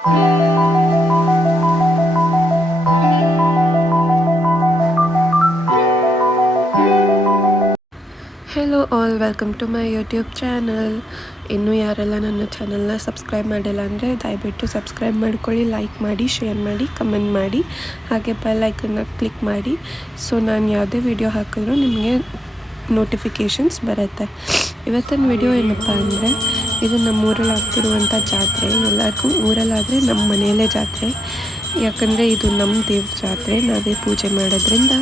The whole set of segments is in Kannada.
Hello all, welcome to my YouTube channel. ಇನ್ನೂ ಯಾರೆಲ್ಲ ನನ್ನ ಚಾನಲ್ನ ಸಬ್ಸ್ಕ್ರೈಬ್ ಮಾಡಿಲ್ಲ ಅಂದರೆ ದಯವಿಟ್ಟು ಸಬ್ಸ್ಕ್ರೈಬ್ ಮಾಡ್ಕೊಳ್ಳಿ, ಲೈಕ್ ಮಾಡಿ, ಶೇರ್ ಮಾಡಿ, ಕಮೆಂಟ್ ಮಾಡಿ, ಹಾಗೆ ಬೆಲ್ ಐಕನ್ನ ಕ್ಲಿಕ್ ಮಾಡಿ. ಸೊ ನಾನು ಯಾವುದೇ ವಿಡಿಯೋ ಹಾಕಿದ್ರೂ ನಿಮಗೆ ನೋಟಿಫಿಕೇಷನ್ಸ್ ಬರುತ್ತೆ. ಇವತ್ತಿನ ವಿಡಿಯೋ ಏನಪ್ಪ ಅಂದರೆ, ಇದು ನಮ್ಮೂರಲ್ಲಿ ಆಗ್ತಿರುವಂಥ ಜಾತ್ರೆ. ಎಲ್ಲರಿಗೂ ಊರಲ್ಲಾದರೆ ನಮ್ಮ ಮನೆಯಲ್ಲೇ ಜಾತ್ರೆ, ಯಾಕಂದರೆ ಇದು ನಮ್ಮ ದೇವ್ರ ಜಾತ್ರೆ. ನಾವೇ ಪೂಜೆ ಮಾಡೋದ್ರಿಂದ,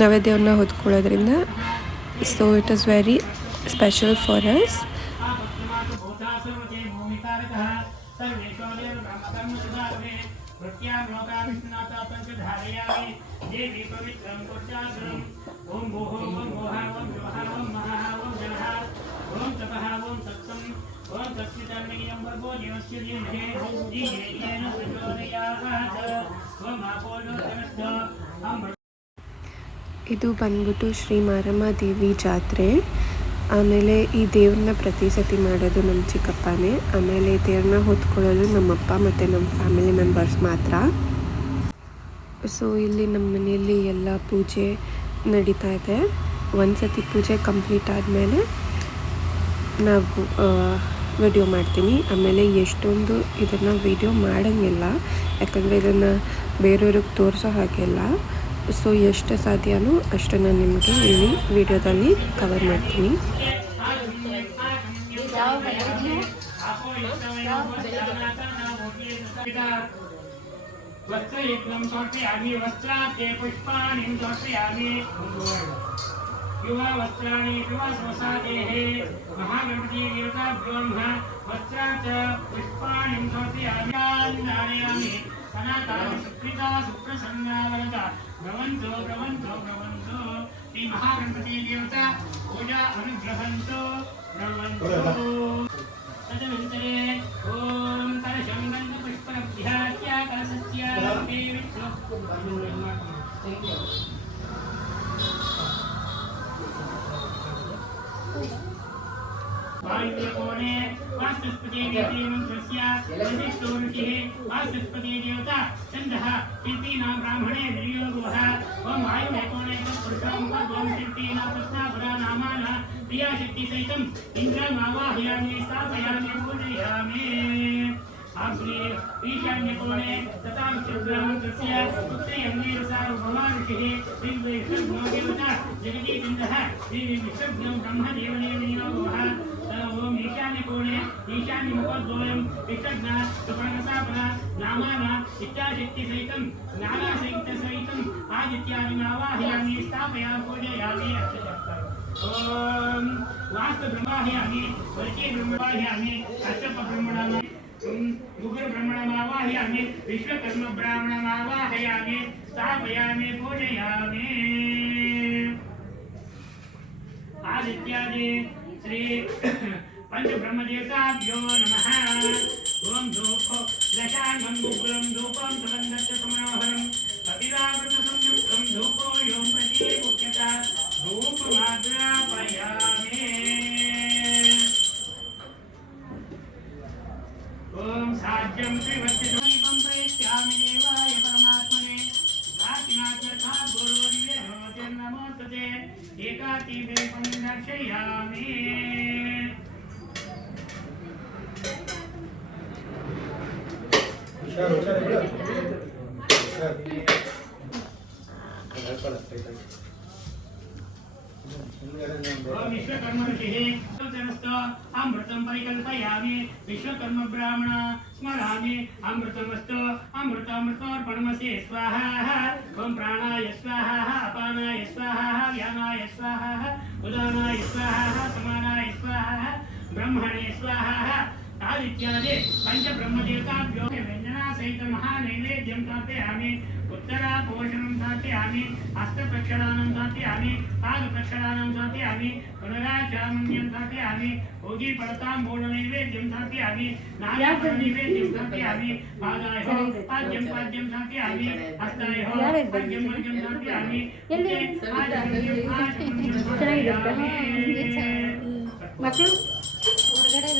ನಾವೇ ದೇವ್ರನ್ನ ಹೊತ್ಕೊಳ್ಳೋದ್ರಿಂದ, so it is very special for us. ಇದು ಬಂದ್ಬಿಟ್ಟು ಶ್ರೀ ಮಾರಮ್ಮ ದೇವಿ ಜಾತ್ರೆ. ಆಮೇಲೆ ಈ ದೇವ್ರನ್ನ ಪ್ರತಿ ಸತಿ ಮಾಡೋದು ನಮ್ಮ ಚಿಕ್ಕಪ್ಪನೇ. ಆಮೇಲೆ ದೇವ್ರನ್ನ ಹೊತ್ಕೊಳ್ಳೋದು ನಮ್ಮಪ್ಪ ಮತ್ತು ನಮ್ಮ ಫ್ಯಾಮಿಲಿ ಮೆಂಬರ್ಸ್ ಮಾತ್ರ. ಸೊ ಇಲ್ಲಿ ನಮ್ಮ ಮನೆಯಲ್ಲಿ ಎಲ್ಲ ಪೂಜೆ ನಡೀತಾ ಇದೆ. ಒಂದು ಸತಿ ಪೂಜೆ ಕಂಪ್ಲೀಟ್ ಆದಮೇಲೆ ನಾವು ವಿಡಿಯೋ ಮಾಡ್ತೀನಿ. ಆಮೇಲೆ ಎಷ್ಟೊಂದು ಇದನ್ನು ವಿಡಿಯೋ ಮಾಡೋಂಗಿಲ್ಲ, ಯಾಕಂದರೆ ಇದನ್ನು ಬೇರೆಯವ್ರಿಗೆ ತೋರಿಸೋ ಹಾಗೆಲ್ಲ. ಸೊ ಎಷ್ಟು ಸಾಧ್ಯವೋ ಅಷ್ಟು ನಾನು ನಿಮಗೆ ಇಲ್ಲಿ ವಿಡಿಯೋದಲ್ಲಿ ಕವರ್ ಮಾಡ್ತೀನಿ. भवन्तु भवन्तु भवन्तु श्री महागणपति देवता पूजा अनुग्रहन्तु भवन्तु। तदनन्तरे ओम कलशं गन्ध पुष्परभ्यास्य कलशस्य देवी वायुकोणे वास्तुस्पति देवी मंत्रस्य विशिष्टो ऋषिः वास्तुस्पति देवता छन्दः कीर्तिनां ब्राह्मणे निर्योगः ओम वायुकोणे पुरुषं पद्मं कीर्तिनां प्रस्तावरा नामान प्रिया शक्ति सहितं इंद्रम् आवाहयामि स्थापयामि पूजयामि। अग्नि ईशान्य कोणे तथा मंत्रस्य उत्तरे अंगीरसार्वभौमा ऋषिः विष्णुर्भो देवता जगदीशन्दः विष्णुर्भो ब्रह्मदेवदेवनियोगः ओम ईशान्य कोणे ईशान्य मुखद्वयं विष्णुज्ञ सुपर्णसापन नामान इत्याशक्ति सहितं नाना सहित सहितं आदित्यादि आवाहयामि स्थापयामि पूजयामि। ओम वास्तु ब्रह्माहयामि वर्चे ब्रह्माहयामि अष्टप ब्रह्मणामि उग्र ब्रह्मणमावाहयामि विश्वकर्म ब्राह्मणमावाहयामि स्थापयामि पूजयामि। आदित्यादि श्री पंच ब्रह्मदेवताभ्यो नमः। ओम धूपो दशांगं उग्रं धूपं सुगन्धस्य समनोहरं कपिलावृत संयुक्तं धूपो यों प्रति मुख्यता धूपमाग्रापयामि। ओम साज्यं त्रिवत्तिदीपं प्रयच्छामि देवाय परमात्मने दाक्षिणात्यर्थः गुरुर्विभवते नमोस्तुते एकादीपं दर्शयामि। विश्वकर्म ऋषिः अमृतं परिकल्पयामि विश्वकर्म ब्राह्मण स्मरामि अमृतमस्तु अमृतामृतोर्पणमसि स्वाहा। ओम प्राणाय स्वाहा अपानाय स्वाहा व्यानाय स्वाहा उदानाय स्वाहा समानाय स्वाहा ब्रह्मणे स्वाहा। आदित्यादि पंच ब्रह्मदेवताभ्यो व्यंजना सहित महानैवेद्यं स्थापयामि। उत्तरापोषणं स्थापयामि हस्तप्रक्षालनं स्थापयामि पादप्रक्षालनं स्थापयामि पुनराचामन्यं स्थापयामि भोगीफलताम्बूलनैवेद्यं स्थापयामि नानाफलनैवेद्यं स्थापयामि पादायोः पाद्यं स्थापयामि हस्तायोः पाद्यं स्थापयामि मಕ್ಕಳು ಹೊರಗಡೆ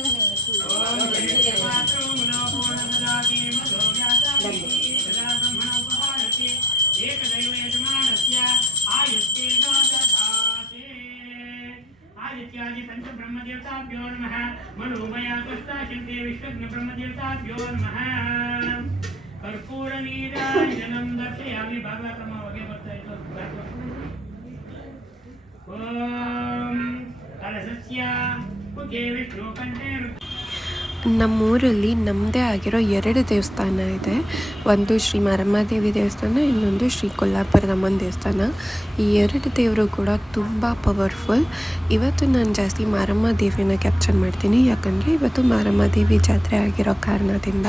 देवताभ्यो नमः मनोमया कृष्णाशिल्पे विश्वज्ञ ब्रह्मदेवताभ्यो नमः कर्पूरनीराजनं दर्शयामि भागवतमवगे ಬರ್ತಾ ಇತ್ತು ಓಂ ಕಲಸಸ್ಯ ಮುಖೇ ವಿಷ್ಣು ಕಂಠೇ ನಮ್ಮೂರಲ್ಲಿ ನಮ್ಮದೇ ಆಗಿರೋ 2 ದೇವಸ್ಥಾನ ಇದೆ. ಒಂದು ಶ್ರೀ ಮಾರಮ್ಮದೇವಿ ದೇವಸ್ಥಾನ, ಇನ್ನೊಂದು ಶ್ರೀ ಕೊಲ್ಲಾಪುರದಮ್ಮನ ದೇವಸ್ಥಾನ. ಈ 2 ದೇವರು ಕೂಡ ತುಂಬ ಪವರ್ಫುಲ್. ಇವತ್ತು ನಾನು ಜಾಸ್ತಿ ಮಾರಮ್ಮ ದೇವಿನ ಕ್ಯಾಪ್ಚರ್ ಮಾಡ್ತೀನಿ, ಯಾಕಂದರೆ ಇವತ್ತು ಮಾರಮ್ಮ ದೇವಿ ಜಾತ್ರೆ ಆಗಿರೋ ಕಾರಣದಿಂದ.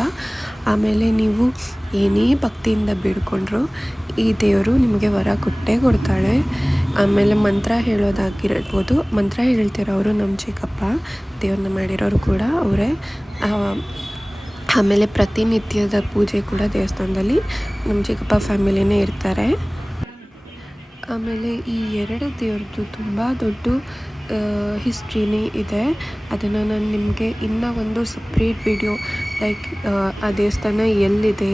ಆಮೇಲೆ ನೀವು ಏನೇ ಭಕ್ತಿಯಿಂದ ಬೇಡ್ಕೊಂಡ್ರು ಈ ದೇವರು ನಿಮಗೆ ವರ ಕೊಟ್ಟೇ ಕೊಡ್ತಾಳೆ. ಆಮೇಲೆ ಮಂತ್ರ ಹೇಳೋದಾಗಿರ್ಬೋದು, ಮಂತ್ರ ಹೇಳ್ತಿರೋರು ನಮ್ಮ ಚಿಕ್ಕಪ್ಪ, ದೇವ್ರನ್ನ ಮಾಡಿರೋರು ಕೂಡ ಅವರೇ. ಆಮೇಲೆ ಪ್ರತಿನಿತ್ಯದ ಪೂಜೆ ಕೂಡ ದೇವಸ್ಥಾನದಲ್ಲಿ ನಮ್ಮ ಚಿಕ್ಕಪ್ಪ ಫ್ಯಾಮಿಲಿನೇ ಇರ್ತಾರೆ. ಆಮೇಲೆ ಈ 2 ದೇವ್ರದ್ದು ತುಂಬ ದೊಡ್ಡ ಹಿಸ್ಟ್ರಿನೇ ಇದೆ. ಅದನ್ನು ನಾನು ನಿಮಗೆ ಇನ್ನೂ ಒಂದು ಸಪ್ರೇಟ್ ವಿಡಿಯೋ, ಲೈಕ್ ಆ ದೇವಸ್ಥಾನ ಎಲ್ಲಿದೆ,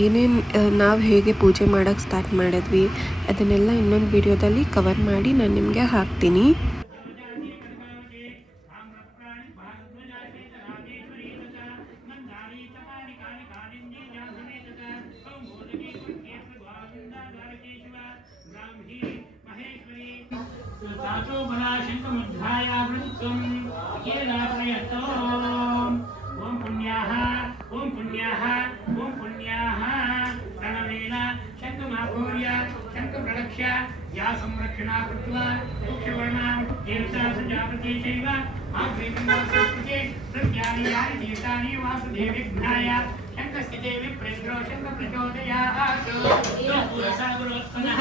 ಏನೇನು ನಾವು ಹೇಗೆ ಪೂಜೆ ಮಾಡೋಕ್ಕೆ ಸ್ಟಾರ್ಟ್ ಮಾಡಿದ್ವಿ, ಅದನ್ನೆಲ್ಲ ಇನ್ನೊಂದು ವಿಡಿಯೋದಲ್ಲಿ ಕವರ್ ಮಾಡಿ ನಾನು ನಿಮಗೆ ಹಾಕ್ತೀನಿ. ओम पुण्याः प्रणवेन शङ्खमापूर्य शङ्खप्रलक्ष्य या संरक्षणा कृत्वा वृक्षवर्णां देवता प्रजापति चैव आग्नेयमासृत्य प्रत्यानि तीर्थानि वासुदेवविघ्नाय शङ्खस्थिते विप्रेन्द्रो शङ्खप्रचोदयात् पुरसागरोत्पन्नः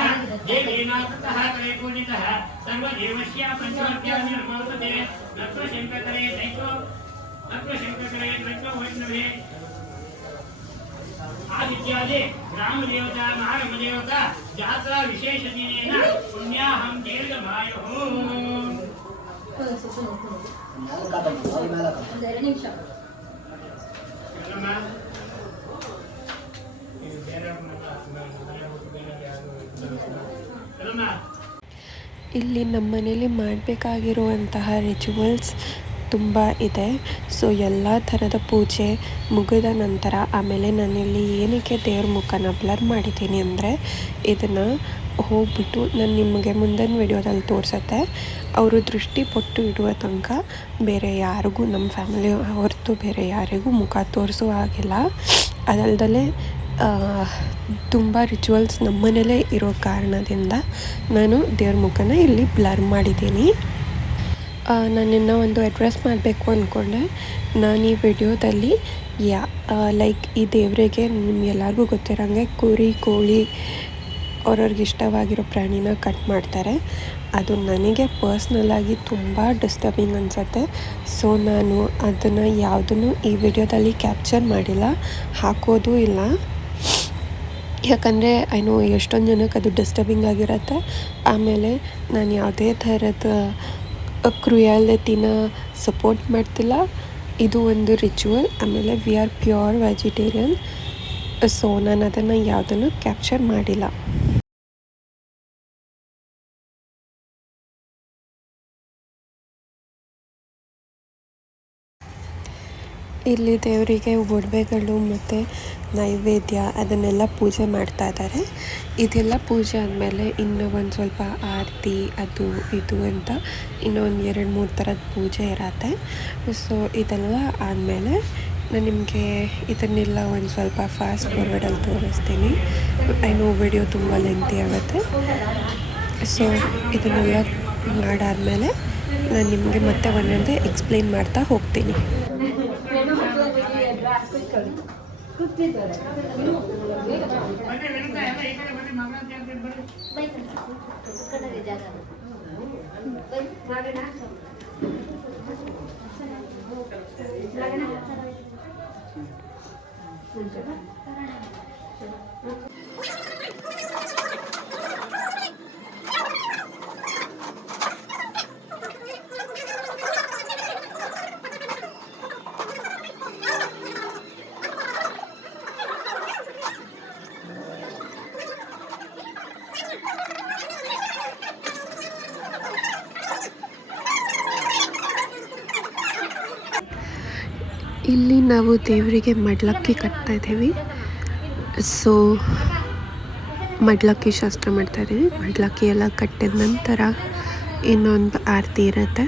देवेना कृतः करे पूजितः सर्वदेवस्य पञ्चवत्यानि नमोस्तुते नत्वशङ्करे दैत्यो नत्वशङ्करे दैत्यो वैष्णवे आदित्यादि ग्रामदेवता महारमदेवता जात्रा विशेषदिनेन पुण्याहं दीर्घमायुः ಇಲ್ಲಿ ನಮ್ಮ ಮನೇಲಿ ಮಾಡಬೇಕಾಗಿರುವಂತಹ ರಿಚುವಲ್ಸ್ ತುಂಬ ಇದೆ. ಸೊ ಎಲ್ಲ ಥರದ ಪೂಜೆ ಮುಗಿದ ನಂತರ ಆಮೇಲೆ ನಾನಿಲ್ಲಿ ಏನಕ್ಕೆ ದೇವ್ರ ಮುಖನ ಬ್ಲರ್ ಮಾಡಿದ್ದೀನಿ ಅಂದರೆ, ಇದನ್ನು ಹೋಗ್ಬಿಟ್ಟು ನಾನು ನಿಮಗೆ ಮುಂದಿನ ವಿಡಿಯೋದಲ್ಲಿ ತೋರಿಸುತ್ತೆ. ಅವರು ದೃಷ್ಟಿ ಪೊಟ್ಟು ಇಡುವ ತನಕ ಬೇರೆ ಯಾರಿಗೂ, ನಮ್ಮ ಫ್ಯಾಮಿಲಿ ಹೊರತು ಬೇರೆ ಯಾರಿಗೂ ಮುಖ ತೋರಿಸೋ ಹಾಗಿಲ್ಲ. ಅದಲ್ಲದೆ ತುಂಬ ರಿಚುವಲ್ಸ್ ನಮ್ಮ ಮನೇಲೇ ಇರೋ ಕಾರಣದಿಂದ ನಾನು ದೇವ್ರ ಮುಖನ ಇಲ್ಲಿ ಬ್ಲರ್ ಮಾಡಿದ್ದೀನಿ. ನಾನಿನ್ನು ಒಂದು ಅಡ್ರೆಸ್ ಮಾಡಬೇಕು ಅಂದ್ಕೊಂಡೆ. ನಾನು ಈ ವಿಡಿಯೋದಲ್ಲಿ ಲೈಕ್ ಈ ದೇವರಿಗೆ ನಿಮಗೆಲ್ಲರಿಗೂ ಗೊತ್ತಿರೋಂಗೆ ಕುರಿ, ಕೋಳಿ ಅವ್ರವ್ರಿಗೆ ಇಷ್ಟವಾಗಿರೋ ಪ್ರಾಣಿನ ಕಟ್ ಮಾಡ್ತಾರೆ. ಅದು ನನಗೆ ಪರ್ಸ್ನಲಾಗಿ ತುಂಬ ಡಿಸ್ಟರ್ಬಿಂಗ್ ಅನಿಸುತ್ತೆ. ಸೊ ನಾನು ಅದನ್ನು ಯಾವುದನ್ನು ಈ ವಿಡಿಯೋದಲ್ಲಿ ಕ್ಯಾಪ್ಚರ್ ಮಾಡಿಲ್ಲ, ಹಾಕೋದು ಇಲ್ಲ. ಯಾಕಂದರೆ ಐನೋ ಎಷ್ಟೊಂದು ಜನಕ್ಕೆ ಅದು ಡಿಸ್ಟರ್ಬಿಂಗ್ ಆಗಿರುತ್ತೆ. ಆಮೇಲೆ ನಾನು ಯಾವುದೇ ಥರದ ಕ್ರುಯಾಲಿಟಿನ ಸಪೋರ್ಟ್ ಮಾಡ್ತಿಲ್ಲ. ಇದು ಒಂದು ರಿಚುವಲ್. ಆಮೇಲೆ we are pure vegetarian. So ನಾನು ಅದನ್ನು ಯಾವುದನ್ನು ಕ್ಯಾಪ್ಚರ್ ಮಾಡಿಲ್ಲ. ಇಲ್ಲಿ ದೇವರಿಗೆ ಒಡವೆಗಳು ಮತ್ತು ನೈವೇದ್ಯ ಅದನ್ನೆಲ್ಲ ಪೂಜೆ ಮಾಡ್ತಾ ಇದ್ದಾರೆ. ಇದೆಲ್ಲ ಪೂಜೆ ಆದಮೇಲೆ ಇನ್ನೂ ಒಂದು ಸ್ವಲ್ಪ ಆರತಿ ಅದು ಇದು ಅಂತ ಇನ್ನೂ ಒಂದು 2-3 ಥರದ ಪೂಜೆ ಇರತ್ತೆ. ಸೊ ಇದೆಲ್ಲ ಆದಮೇಲೆ ನಾನು ನಿಮಗೆ ಇದನ್ನೆಲ್ಲ ಒಂದು ಸ್ವಲ್ಪ ಫಾಸ್ಟ್ ಫಾರ್ವರ್ಡಲ್ಲಿ ತೋರಿಸ್ತೀನಿ. ಐನೋ ವಿಡಿಯೋ ತುಂಬ ಲೆಂತಿ ಆಗುತ್ತೆ. ಸೊ ಇದನ್ನೆಲ್ಲ ಮಾಡಾದಮೇಲೆ ನಾನು ನಿಮಗೆ ಮತ್ತೆ ಒಂದೊಂದೇ ಎಕ್ಸ್ಪ್ಲೇನ್ ಮಾಡ್ತಾ ಹೋಗ್ತೀನಿ. ಇಲ್ಲಿ ನಾವು ದೇವರಿಗೆ ಮಡ್ಲಕ್ಕಿ ಕಟ್ತಾ ಇದ್ದೀವಿ. ಸೊ ಮಡ್ಲಕ್ಕಿ ಶಾಸ್ತ್ರ ಮಾಡ್ತಾ ಇದ್ದೀವಿ. ಮಡ್ಲಕ್ಕಿ ಎಲ್ಲ ಕಟ್ಟಿದ ನಂತರ ಇನ್ನೊಂದು ಆರತಿ ಇರುತ್ತೆ.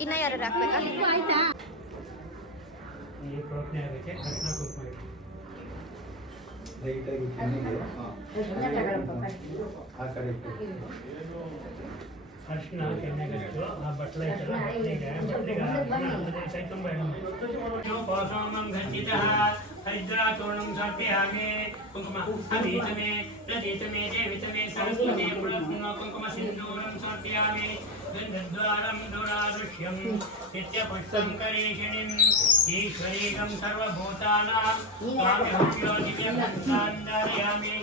ಇನ್ನ ಯಾರು ಹಾಕ್ಬೇಕಾ? ಅರ್ಶಿನ ಕೆನ್ನೆಗಚ್ಚು ಆ ಬಟ್ಲ ಐತಲ್ಲ ಹರಿದ್ರಾಚೂರ್ಣಂ ಸಮರ್ಪಯಾಮಿ ಕುಂಕುಮ ಅಭೀತಮೇ ಪ್ರದೀತಮೇ ದೇವಿತಮೇ ಸರಸ್ವತಿ ಕುಂಕುಮ ಸಿಂಧೂರಂ ಸಮರ್ಪಯಾಮಿ ಗಂಧದ್ವಾರಂ ದುರಾದೃಶ್ಯಂ ನಿತ್ಯಪುಷ್ಪಂ ಕರೀಷಿಣಿಂ ಈಶ್ವರೀಗಂ ಸರ್ವಭೂತಾನಾಂ ಕಾಮ್ಯಹವ್ಯೋ ದಿವ್ಯಮಂತ್ರಾಂಧಾರಯಾಮಿ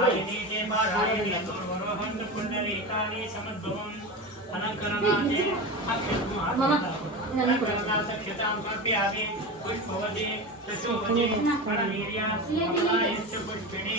ಆಯನೀತೆ ಪಾರಾಯಣಿ ದುರ್ವರೋಹಂ ಪುಂಡರೀಕಾನಿ ಸಮದ್ಭವಂ ಅಲಂಕರಣಾತೆ ಅಕ್ಷತಾಂ ಸಮರ್ಪಯಾಮಿ ಪುಷ್ಪವತಿ ಶಶೋಪತಿ ಪ್ರಣವೀರ್ಯ ಮಹಾಯಶ್ಚ ಪುಷ್ಪಿಣೀ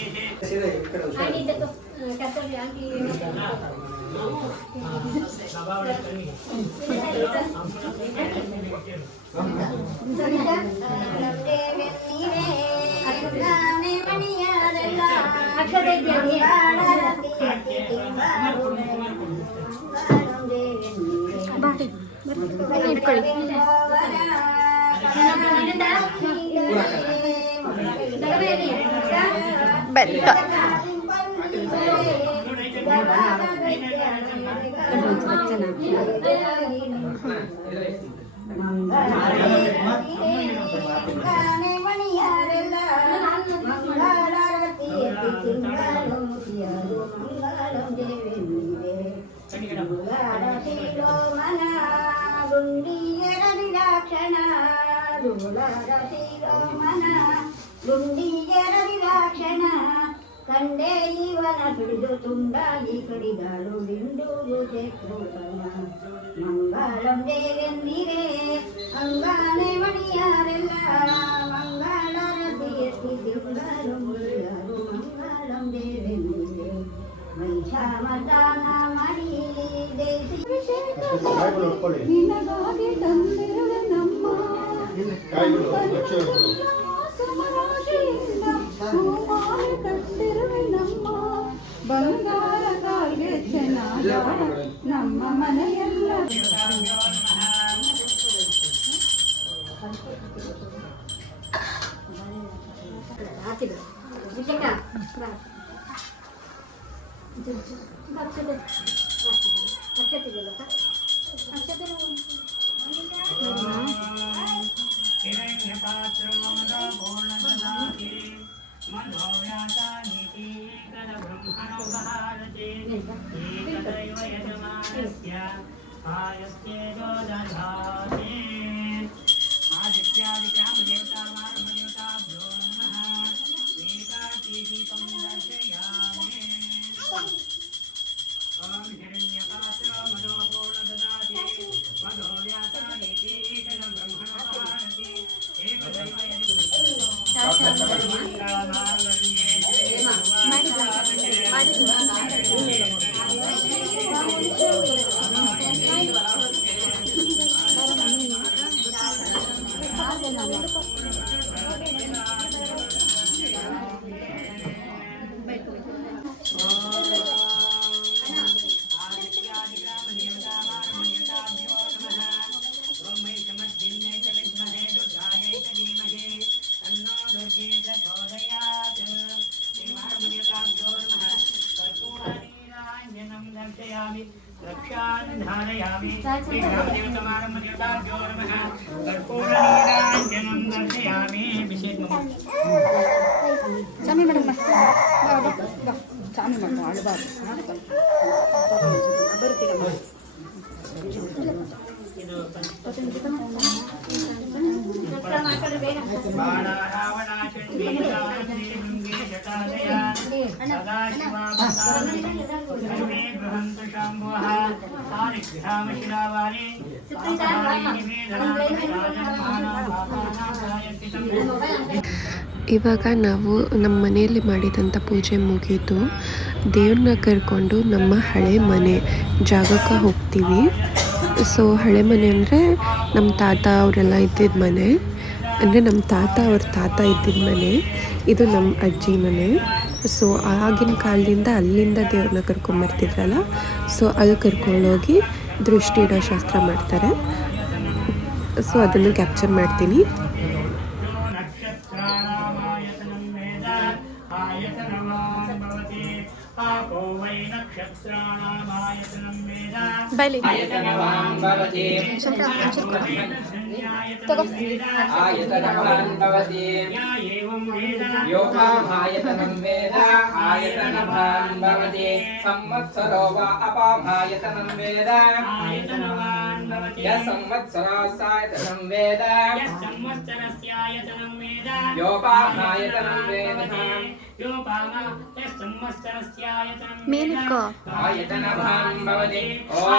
ಕಂಡೆ ಇವನ ಬಿಡಿದು ತುಂಡಾಗಿ ಕಡಿದಾಳು ಬಿಂದೂರು ಚಕ್ರೋತನ ಮಂಗಳಂ ದೇವೆಂದಿರೆ ಅಂಗಾನೆ ಮಣಿಯಾರೆಲ್ಲ ಮಂಗಳಾರತಿ ಎತ್ತಿದ್ದರು ಮುರಿಯರು ಮಂಗಳಂ ದೇವೆಂದಿರೆ ಮಹಿಷಾಮರ್ದಾನ ಮಾಡಿ ದೇಸಿ ನಿನಗಾಗಿ ತಂದಿರುವೆ ನಮ್ಮ ಕಟ್ಟಿರುವೆ ನಮ್ಮ ಬಂಗಾರ ಕಾಲ್ಗೆ ಚೆನ್ನಾಗ ನಮ್ಮ ಮನೆಯಲ್ಲ प्रक्षालयामि देवताभ्यो नमः कर्पूरनीराञ्जनं दर्शयामि ಚಾಮಿ ಮೇಡಮ್ ಚಾಮಿ ಮೇಡಮ್ ಅಳಬಾರ್ದು ಇವಾಗ ನಾವು ನಮ್ಮ ಮನೆಯಲ್ಲಿ ಮಾಡಿದಂಥ ಪೂಜೆ ಮುಗೀತು. ದೇವ್ರನ್ನ ಕರ್ಕೊಂಡು ನಮ್ಮ ಹಳೆ ಮನೆ ಜಾಗಕ್ಕೆ ಹೋಗ್ತೀವಿ. ಸೊ ಹಳೆ ಮನೆ ಅಂದರೆ ನಮ್ಮ ತಾತ ಅವರೆಲ್ಲ ಇದ್ದಿದ್ದ ಮನೆ, ಅಂದರೆ ನಮ್ಮ ತಾತ ಅವ್ರ ತಾತ ಇದ್ದಿದ್ದ ಮನೆ. ಇದು ನಮ್ಮ ಅಜ್ಜಿ ಮನೆ. ಸೊ ಆಗಿನ ಕಾಲದಿಂದ ಅಲ್ಲಿಂದ ದೇವ್ರನ್ನ ಕರ್ಕೊಂಬರ್ತಿದ್ರಲ್ಲ, ಸೊ ಅಲ್ಲಿ ಕರ್ಕೊಂಡೋಗಿ ದೃಷ್ಟಿ ಇಡೋ ಶಾಸ್ತ್ರ ಮಾಡ್ತಾರೆ. ಸೊ ಅದನ್ನು ಕ್ಯಾಪ್ಚರ್ ಮಾಡ್ತೀನಿ. ಬೈಲಿ आयतनवान् भवति योपामायतनं वेद आयतनवान् भवति संवत्सरो वा अपामायतनं वेद यः संवत्सरस्यायतनं वेद योपामायतनं वेद ಮೇಲಿಟ್ಕೋ आयतनवान् भवति ॐ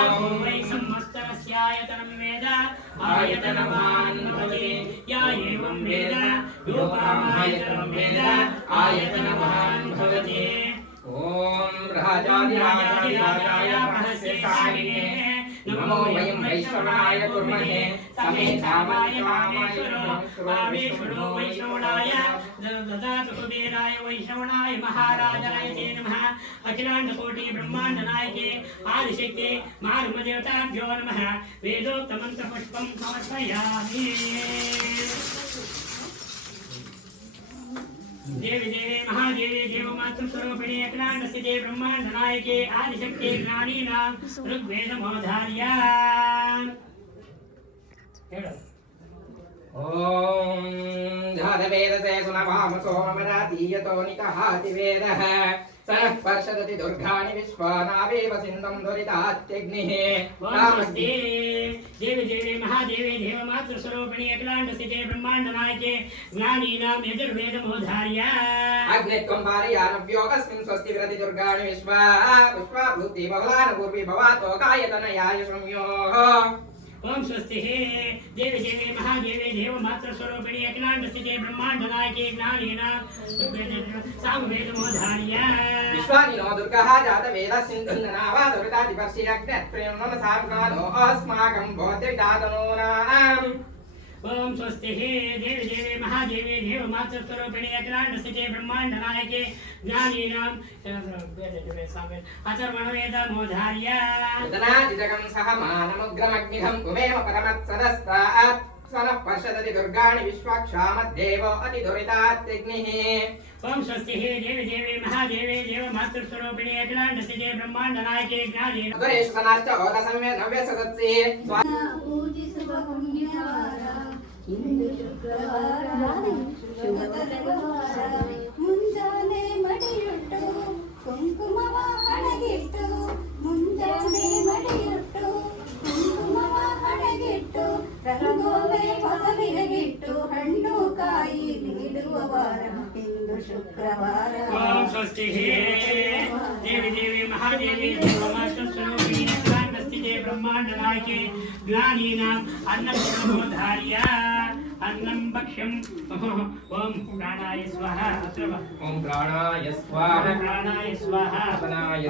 आयतनवान् भवति या एवं वेद योपामायतनं वेद आयतनवान् भवति ॐ राजाधिराजाय परस्यसारिणे नमो वयं वैश्रवणाय कुर्महे समेतामाय वामेश्वरो वैश्रवणाय ददातु कुबेराय वैश्रवणाय महाराजाय ते नमः अखिलाण्डकोटि ब्रह्माण्डनायके आदिशक्ते मारुमदेवताभ्यो नमः वेदोक्तमन्त्रपुष्पं समर्पयामि देवी देवी महादेवी देवमातृस्वरूपिणी अखिलाण्डस्थिते ब्रह्माण्डनायके आदिशक्ते ज्ञानीनां ऋग्वेदमोधार्या ॐ जातवेदसे सुनवामसो ममरातीयतो निकहाति वेदः सनः पर्षदति दुर्गाणि विश्वानावेव सिन्धुं दुरितात्यग्निः नमस्ते देवी देवी महादेवी देवमातृस्वरूपिणी अखिलाण्डस्थिते ब्रह्माण्डनायके ज्ञानीनां यजुर्वेदमोधार्या अग्नित्वं पारयानव्यो अस्मिन् स्वस्ति विरति दुर्गाणि विश्वा पुष्पा भूति बहुलानपूर्वी भवातो कायतनयाय संयोः ओम स्वस्ति हे देवी देवी महादेवी देवमातृस्वरूपिणी अखिलाण्डस्थिते ब्रह्माण्डनायके ज्ञानीनां सामवेदमोधार्या विश्वानिनो दुर्गः जातवेदस्सिन्धुन्ननावा दुर्गादिपर्षिरग्नत्रियं नम साम्नादो अस्माकं बोध्यविदातनूनाम् ओम स्वस्ति हे देवी देवी महादेवी देवमातृस्वरूपिणी अखिलाण्डस्थिते ब्रह्माण्डनायके ज्ञानीनां अथर्वणवेदमोधार्या तदनादिजगं सह मानमुग्रमग्निहं कुमेव परमत्सदस्तात् सनः पर्षदति दुर्गाणि विश्वाक्षामद्देव अतिदुरितात्यग्निः ओम स्वस्ति हे देवी देवी महादेवी देवमातृस्वरूपिणी अखिलाण्डस्थिते ब्रह्माण्डनायके ज्ञानीनां सुरेश सनाश्च ओदसंवे नव्य सदस्ये पूजिಸುವ ಪುಣ್ಯವಾರ ಇಂದು ಶುಕ್ರವಾರ ಶುಭತರವಾರ ಮುಂಜಾನೆ ಮಡಿಯುಟ್ಟು ಕುಂಕುಮವ ಹಣಗಿಟ್ಟು ಮುಂಜಾನೆ ಮಡಿಯುಟ್ಟು ಕುಂಕುಮವ ಹಣಗಿಟ್ಟು ರಂಗೋಲೆ ಹೊಸವಿರಗಿಟ್ಟು ಹಣ್ಣು ಕಾಯಿ ನೀಡುವ ವಾರ ಇಂದು ಶುಕ್ರವಾರ ओम स्वस्ति हे देवी देवी महादेवी देवमातृस्वरूपिणी अखिलाण्डस्थिते ब्रह्माण्डनायके ज्ञानीनां अन्नपूर्णोधार्या अन्नं भक्ष्यं ओम प्राणाय स्वाहा ओम प्राणाय स्वाहा प्राणाय स्वाहा अपनाय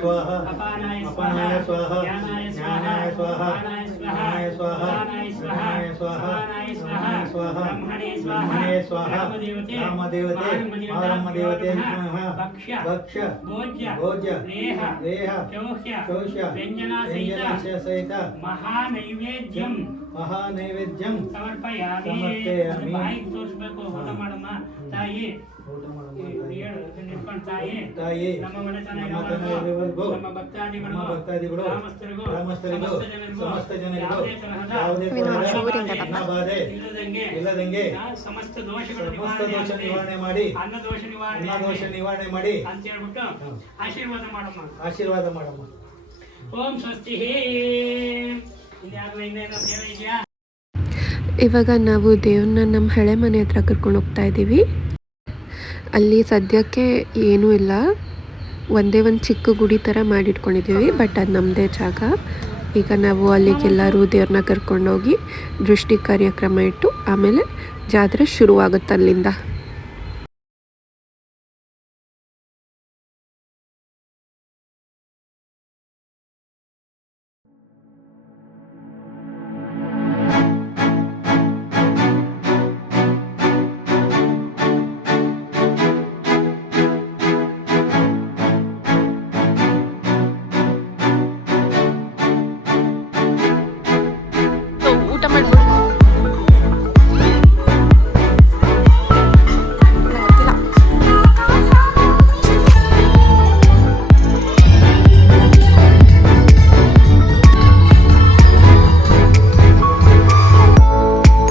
स्वाहा अपानाय अपानाय स्वाहा ज्ञानाय ज्ञानाय स्वाहा प्राणाय स्वाहा प्राणाय स्वाहा प्राणाय स्वाहा प्राणाय स्वाहा अपानाय स्वाहा स्वाहा ब्रह्मणे स्वाहा ब्रह्मणे स्वाहा रामदेवते रामदेवते मारुमदेवते नमः भक्ष्य भक्ष्य भोज्य भोज्य रेह रेह चौह्य चौह्य व्यञ्जनासहित महानैवेद्यं महानैवेद्यं ಸಮರ್ಪಯಾಮಿ ಸಮರ್ಪಯಾಮಿ. ಬಾಯಿಗೆ ತೋರಿಸ್ಬೇಕು ಊಟ ಮಾಡಮ್ಮ ತಾಯಿ ಊಟ ಮಾಡಮ್ಮ ಹೇಳು ಮಾಡ್ಕೊಂಡು ತಾಯಿ ತಾಯಿ ನಮ್ಮ ಮನೆತನ ನಮ್ಮ ಇರುವವರೆಗೂ ನಮ್ಮ ಭಕ್ತಾದಿಗಳು ನಮ್ಮ ಭಕ್ತಾದಿಗಳು ಗ್ರಾಮಸ್ಥರಿಗೂ ಸಮಸ್ತ ಜನರಿಗೂ ಯಾವುದೇ ತರಹದ ಯಾವುದೇ ತರಹದ ಬಾಧೆ ಇಲ್ಲದಂಗೆ ಸಮಸ್ತ ದೋಷಗಳು ನಿವಾರಣೆ ಮಾಡಿ ಅನ್ನದೋಷ ನಿವಾರಣೆ ಮಾಡಿ ಅಂತ ಹೇಳ್ಬಿಟ್ಟು ಆಶೀರ್ವಾದ ಮಾಡಮ್ಮ. ಓಂ ಸ್ವಸ್ತಿ. ಇನ್ನೇನೋ ಇದೆಯಾ? ಇವಾಗ ನಾವು ದೇವ್ರನ್ನ ನಮ್ಮ ಹಳೆ ಮನೆ ಹತ್ರ ಕರ್ಕೊಂಡು ಹೋಗ್ತಾ ಇದ್ದೀವಿ. ಅಲ್ಲಿ ಸದ್ಯಕ್ಕೆ ಏನೂ ಇಲ್ಲ, ಒಂದೇ ಒಂದು ಚಿಕ್ಕ ಗುಡಿ ಥರ ಮಾಡಿಟ್ಕೊಂಡಿದ್ದೀವಿ, ಬಟ್ ಅದು ನಮ್ಮದೇ ಜಾಗ. ಈಗ ನಾವು ಅಲ್ಲಿಗೆಲ್ಲರೂ ದೇವ್ರನ್ನ ಕರ್ಕೊಂಡೋಗಿ ದೃಷ್ಟಿ ಕಾರ್ಯಕ್ರಮ ಇಟ್ಟು ಆಮೇಲೆ ಜಾತ್ರೆ ಶುರುವಾಗುತ್ತೆ ಅಲ್ಲಿಂದ.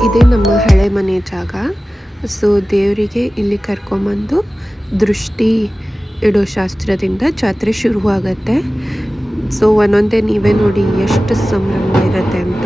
ಇದೇ ನಮ್ಮ ಹಳೆ ಮನೆ ಜಾಗ. ಸೊ ದೇವರಿಗೆ ಇಲ್ಲಿ ಕರ್ಕೊಂಬಂದು ದೃಷ್ಟಿ ಇಡೋ ಶಾಸ್ತ್ರದಿಂದ ಜಾತ್ರೆ ಶುರುವಾಗತ್ತೆ. ಸೊ ಒಂದೊಂದೇ ನೀವೇ ನೋಡಿ ಎಷ್ಟು ಸಂಭ್ರಮ ಇರುತ್ತೆ ಅಂತ.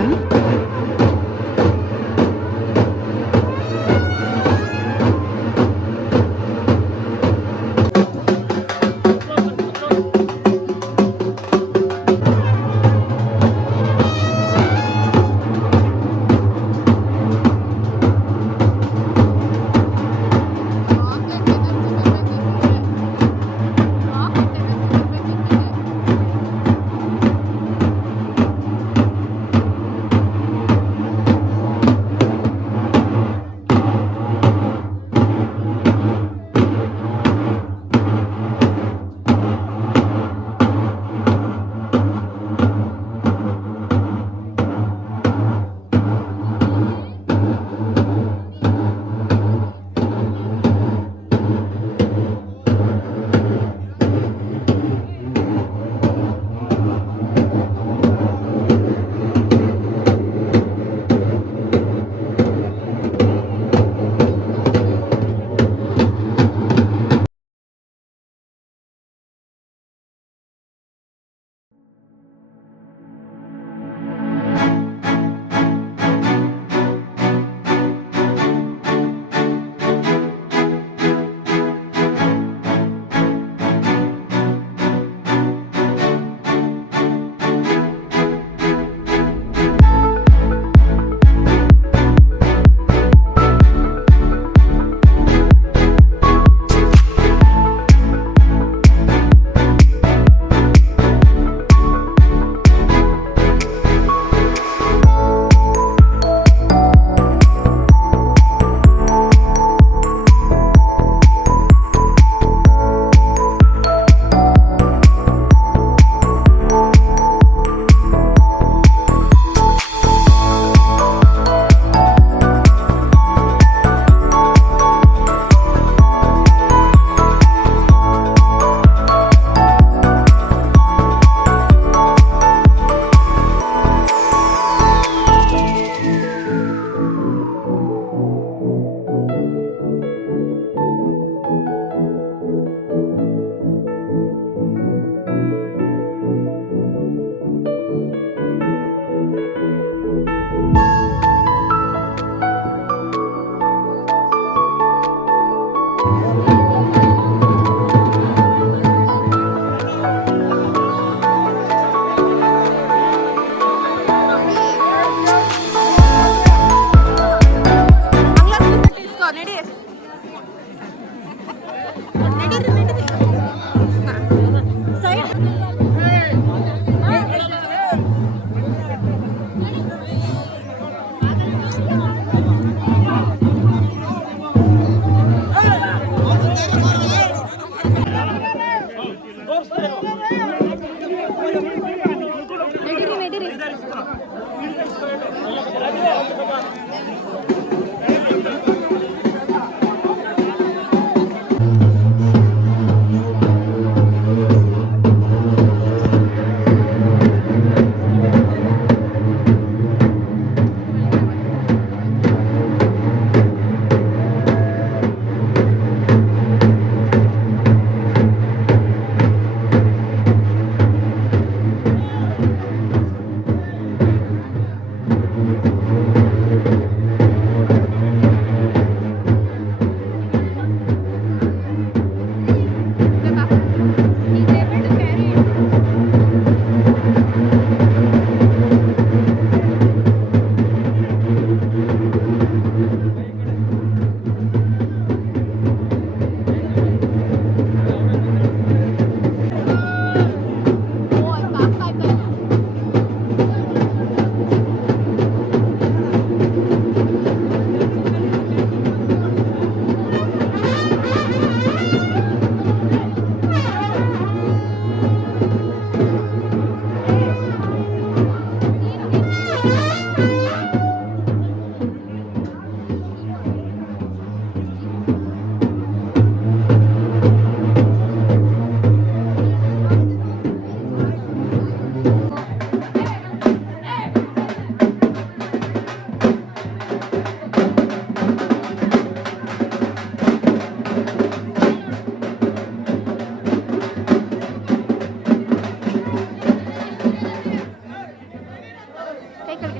ಕೈ ಕೆಳಗೆ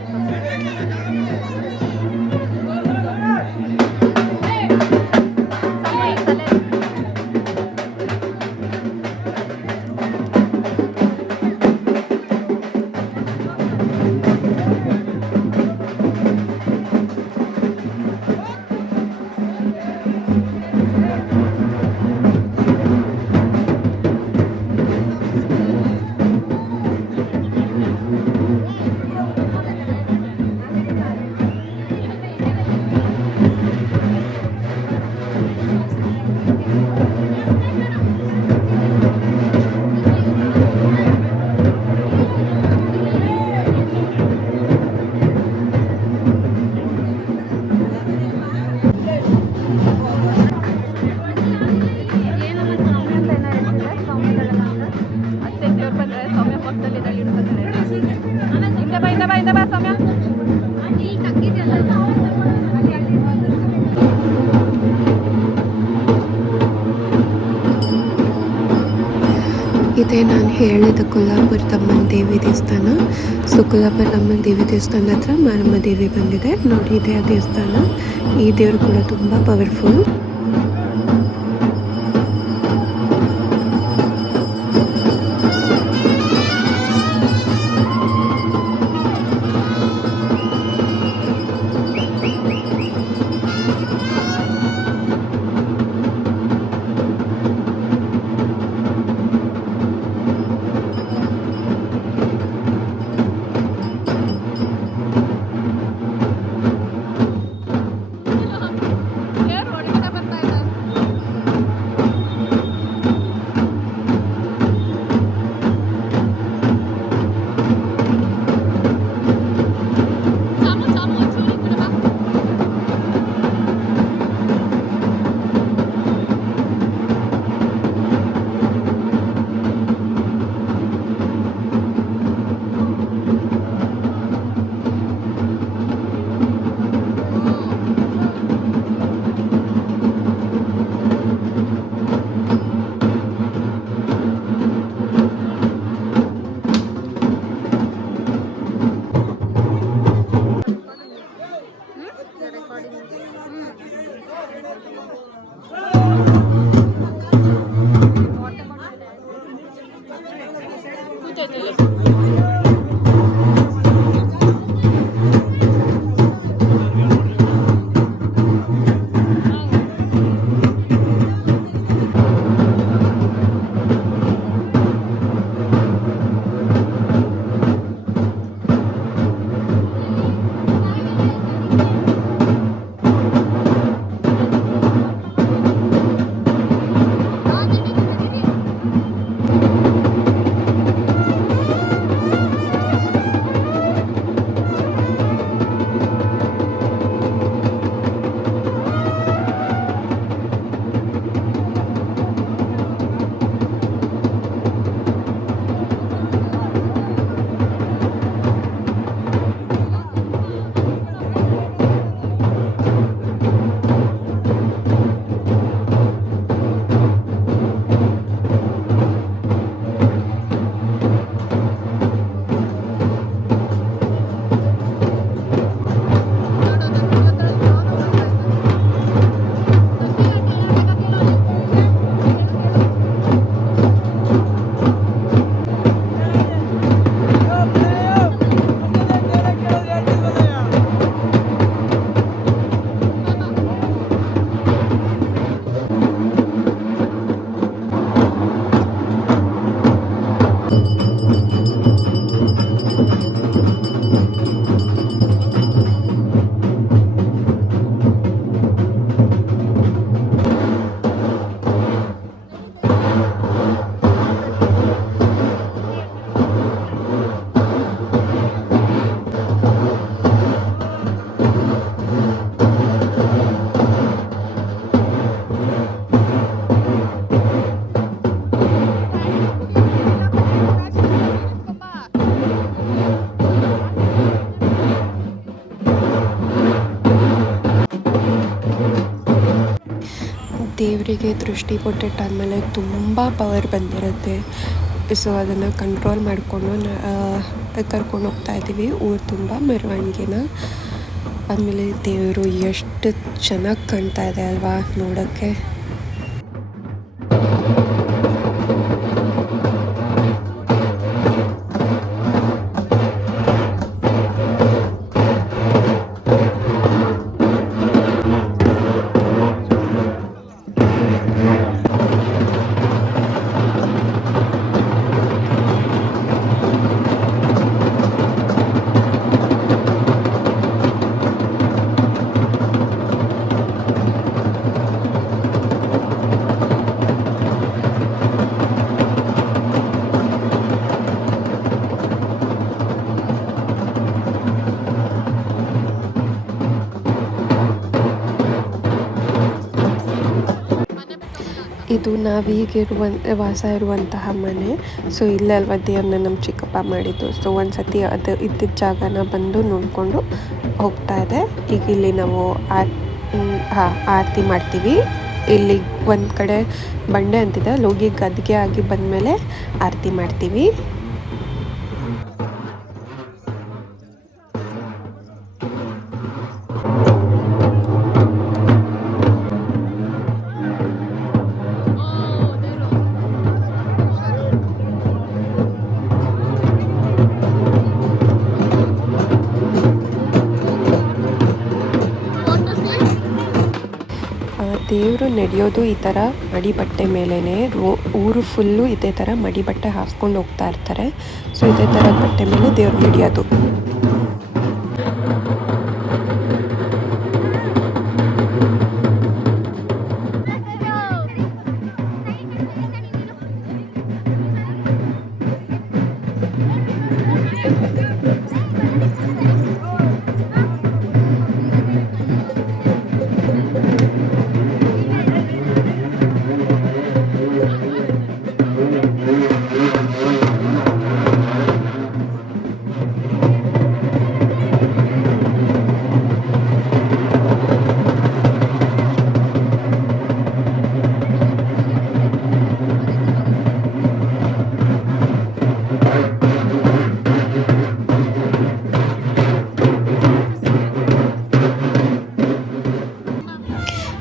ಇದೇ ನಾನು ಹೇಳಿದ ಕೊಲ್ಲಾಪುರದಮ್ಮನ ದೇವಿ ದೇವಸ್ಥಾನ. ಸೊ ಕೊಲ್ಲಾಪುರದಮ್ಮನ ದೇವಿ ದೇವಸ್ಥಾನದ ಹತ್ರ ಮಾರಮ್ಮ ದೇವಿ ಬಂದಿದೆ ನೋಡಿ. ಇದೇ ಆ ದೇವಸ್ಥಾನ. ಈ ದೇವರು ಕೂಡ ತುಂಬ ಪವರ್ಫುಲ್. ದೇವರಿಗೆ ದೃಷ್ಟಿ ಕೊಟ್ಟ ಟೈಮಲ್ಲಿ ತುಂಬ ಪವರ್ ಬಂದಿರುತ್ತೆ. ಸೊ ಅದನ್ನು ಕಂಟ್ರೋಲ್ ಮಾಡಿಕೊಂಡು ಕರ್ಕೊಂಡು ಹೋಗ್ತಾ ಇದ್ದೀವಿ ಊರು ತುಂಬ ಮೆರವಣಿಗೆನ. ಆಮೇಲೆ ದೇವರು ಎಷ್ಟು ಚೆನ್ನಾಗಿ ಕಾಣ್ತಾ ಇದೆ ಅಲ್ವಾ ನೋಡೋಕ್ಕೆ. ಇದು ವಾಸ ಇರುವಂತಹ ಮನೆ. ಸೊ ಇಲ್ಲೇ ಅಲ್ವಾ ದೇವ್ರನ್ನ ನಮ್ಮ ಚಿಕ್ಕಪ್ಪ ಮಾಡಿದ್ದು. ಸೊ ಒಂದು ಸತಿ ಅದು ಇದ್ದಿದ್ದ ಜಾಗನ ಬಂದು ನೋಡಿಕೊಂಡು ಹೋಗ್ತಾ ಇದೆ. ಈಗ ಇಲ್ಲಿ ನಾವು ಆರತಿ ಮಾಡ್ತೀವಿ. ಇಲ್ಲಿ ಒಂದು ಕಡೆ ಬಂಡೆ ಅಂತಿದೆ, ಅಲ್ಲಿ ಹೋಗಿ ಗದ್ಗೆ ಆಗಿ ಬಂದಮೇಲೆ ಆರತಿ ಮಾಡ್ತೀವಿ. ದೇವರು ನಡೆಯೋದು ಈ ಥರ ಮಡಿ ಬಟ್ಟೆ ಮೇಲೇ. ಊರು ಫುಲ್ಲು ಇದೇ ಥರ ಮಡಿ ಬಟ್ಟೆ ಹಾಕ್ಕೊಂಡು ಹೋಗ್ತಾ ಇರ್ತಾರೆ. ಸೊ ಇದೇ ಥರ ಬಟ್ಟೆ ಮೇಲೆ ದೇವ್ರು ನಡೆಯೋದು.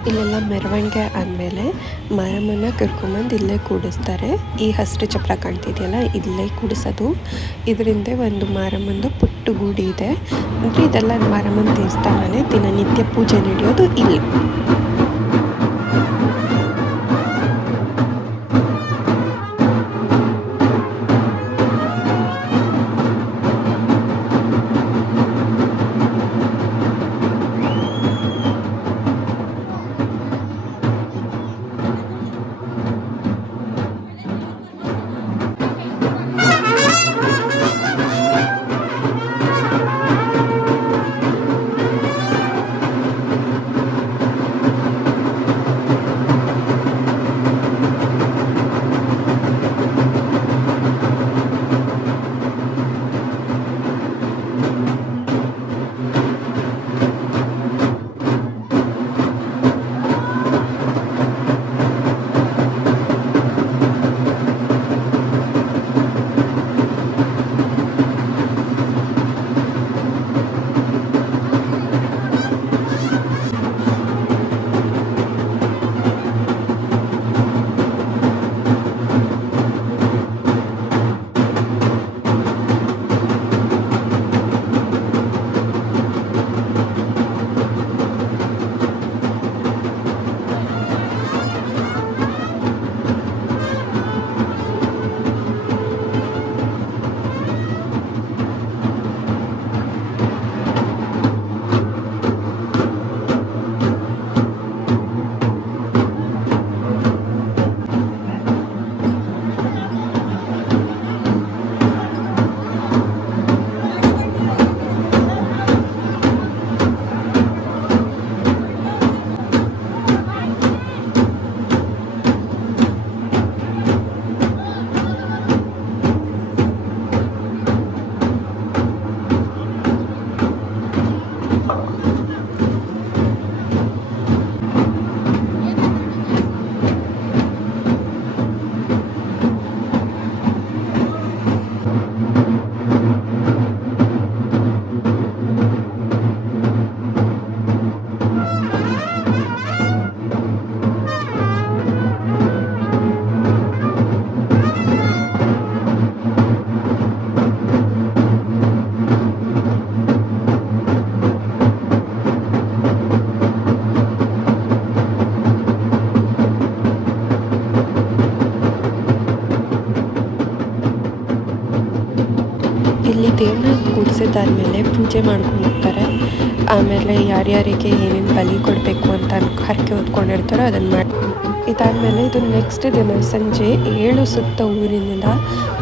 ಇಲ್ಲೆಲ್ಲ ಮೆರವಣಿಗೆ ಆದಮೇಲೆ ಮಾರಮ್ಮನ ಕರ್ಕೊಂಬಂದು ಇಲ್ಲೇ ಕೂಡಿಸ್ತಾರೆ. ಈ ಹಸಿರು ಚಪ್ರ ಕಾಣ್ತಿದೆಯಲ್ಲ, ಇಲ್ಲೇ ಕೂಡಿಸೋದು. ಇದರಿಂದ ಒಂದು ಮಾರಮ್ಮಂದು ಪುಟ್ಟ ಗುಡಿ ಇದೆ. ಅಂದರೆ ಇದೆಲ್ಲ ಮಾರಮ್ಮನ ದೇವಸ್ಥಾನನೇ. ದಿನನಿತ್ಯ ಪೂಜೆ ನಡೆಯೋದು ಇಲ್ಲಿ. ದೇವ್ರನ್ನ ಕೂಡಿಸಿದ್ದಾದ್ಮೇಲೆ ಪೂಜೆ ಮಾಡ್ಕೊಂಡು ಹೋಗ್ತಾರೆ. ಆಮೇಲೆ ಯಾರ್ಯಾರಿಗೆ ಏನೇನು ಬಲಿ ಕೊಡಬೇಕು ಅಂತ ಹರಕೆ ಹೊತ್ಕೊಂಡಿರ್ತಾರೋ ಅದನ್ನು ಮಾಡಿ ಇದಾದಮೇಲೆ ಇದು ನೆಕ್ಸ್ಟ್ ದಿನ ಸಂಜೆ 7 ಸುತ್ತ ಊರಿನಿಂದ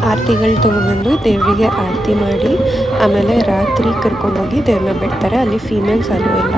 ಆರತಿಗಳು ತೊಗೊಬಂದು ದೇವರಿಗೆ ಆರತಿ ಮಾಡಿ ಆಮೇಲೆ ರಾತ್ರಿ ಕರ್ಕೊಂಡೋಗಿ ದೇವ್ರನ್ನ ಬಿಡ್ತಾರೆ. ಅಲ್ಲಿ ಫೀಮೇಲ್ಸ್ ಅಲ್ಲೂ ಇಲ್ಲ.